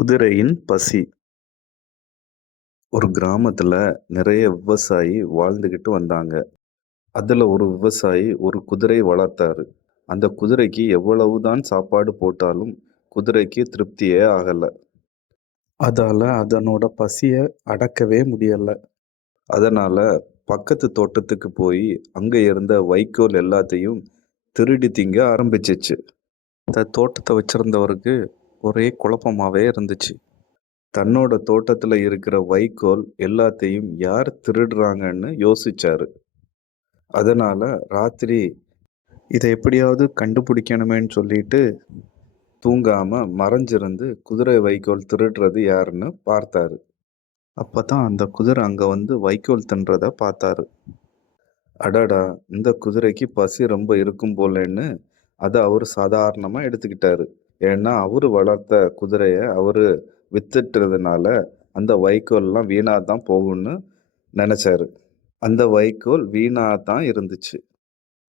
குதிரையின் பசி. ஒரு கிராமத்துல நிறைய விவசாயி வாழ்ந்துகிட்டு வந்தாங்க. அதுல ஒரு விவசாயி ஒரு குதிரை வளர்த்தாரு. அந்த குதிரைக்கு எவ்வளவுதான் சாப்பாடு போட்டாலும் குதிரைக்கு திருப்தியே ஆகல. அதால அதனோட பசிய அடக்கவே முடியல. அதனால பக்கத்து தோட்டத்துக்கு போய் அங்க இருந்த வைக்கோல் எல்லாத்தையும் திருடி திங்க ஆரம்பிச்சிச்சு. அந்த தோட்டத்தை வச்சிருந்தவருக்கு ஒரே குழப்பமாவே இருந்துச்சு. தன்னோட தோட்டத்துல இருக்கிற வைக்கோல் எல்லாத்தையும் யார் திருடுறாங்கன்னு யோசிச்சாரு. அதனால ராத்திரி இதை எப்படியாவது கண்டுபிடிக்கணுமேன்னு சொல்லிட்டு தூங்காம மறைஞ்சிருந்து குதிரை வைக்கோல் திருடுறது யாருன்னு பார்த்தாரு. அப்பதான் அந்த குதிரை அங்க வந்து வைக்கோல் தின்றத பார்த்தாரு. அடடா, இந்த குதிரைக்கு பசி ரொம்ப இருக்கும் போலன்னு அதை அவரு சாதாரணமா எடுத்துக்கிட்டாரு. ஏன்னா அவரு வளர்த்த குதிரைய அவரு வித்துட்டுறதுனால அந்த வைக்கோல்லாம் வீணா தான் போகும்னு நினைச்சாரு. அந்த வைக்கோல் வீணா தான் இருந்துச்சு.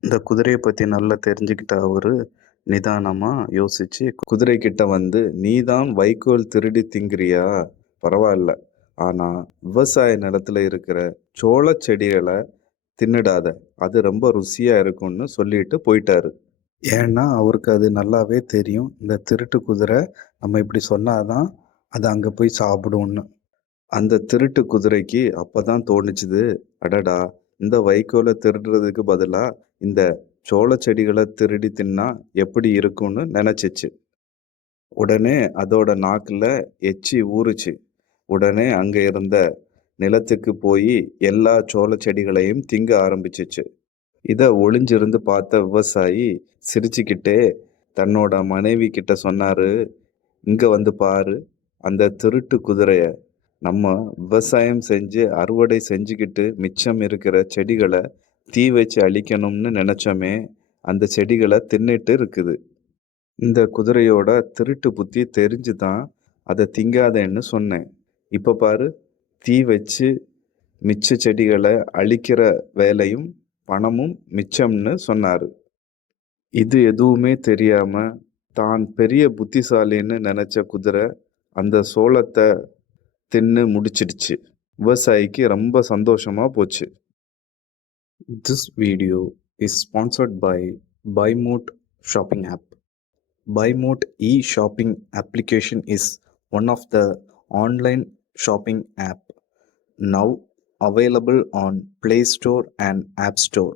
இந்த குதிரையை பத்தி நல்லா தெரிஞ்சுக்கிட்ட அவரு நிதானமா யோசிச்சு குதிரை கிட்ட வந்து, நீ தான் வைக்கோல் திருடி திங்கிறியா? பரவாயில்ல. ஆனா விவசாய நிலத்துல இருக்கிற சோள செடிகளை தின்னுடாத. அது ரொம்ப ருசியா இருக்கும்னு சொல்லிட்டு போயிட்டாரு. ஏன்னா அவருக்கு அது நல்லாவே தெரியும். இந்த திருட்டு குதிரை நம்ம இப்படி சொன்னாதான் அது அங்க போய் சாப்பிடும்னு. அந்த திருட்டு குதிரைக்கு அப்பதான் தோணுச்சுது, அடடா, இந்த வைக்கோலை திருடுறதுக்கு பதிலா இந்த சோள செடிகளை திருடி தின்னா எப்படி இருக்கும்னு நினைச்சிச்சு. உடனே அதோட நாக்குல எச்சி ஊறுச்சு. உடனே அங்க இருந்த நிலத்துக்கு போய் எல்லா சோள செடிகளையும் திங்க ஆரம்பிச்சிச்சு. இத ஒளிஞ்சிருந்து பார்த்த விவசாயி சிரிச்சுக்கிட்டே தன்னோட மனைவி கிட்ட சொன்னாரு, இங்க வந்து பாரு, அந்த திருட்டு குதிரைய. நம்ம விவசாயம் செஞ்சு அறுவடை செஞ்சுக்கிட்டு மிச்சம் இருக்கிற செடிகளை தீ வச்சு அழிக்கணும்னு நினைச்சோமே, அந்த செடிகளை தின்னுட்டு இருக்குது. இந்த குதிரையோட திருட்டு புத்தி தெரிஞ்சுதான் அதை திங்காதேன்னு சொன்னேன். இப்ப பாரு, தீ வச்சு மிச்ச செடிகளை அழிக்கிற வேலையும் பணமும் மிச்சம்னு சொன்னாரு. இது எதுவுமே தெரியாம தான் பெரிய புத்திசாலின்னு நினைச்ச குதிரை அந்த சோளத்தை தின்னு முடிச்சிடுச்சு. விவசாயிக்கு ரொம்ப சந்தோஷமா போச்சு. This video is sponsored by BuyMoot shopping app. BuyMoot e-shopping application is one of the online shopping app now available on Play Store and App Store.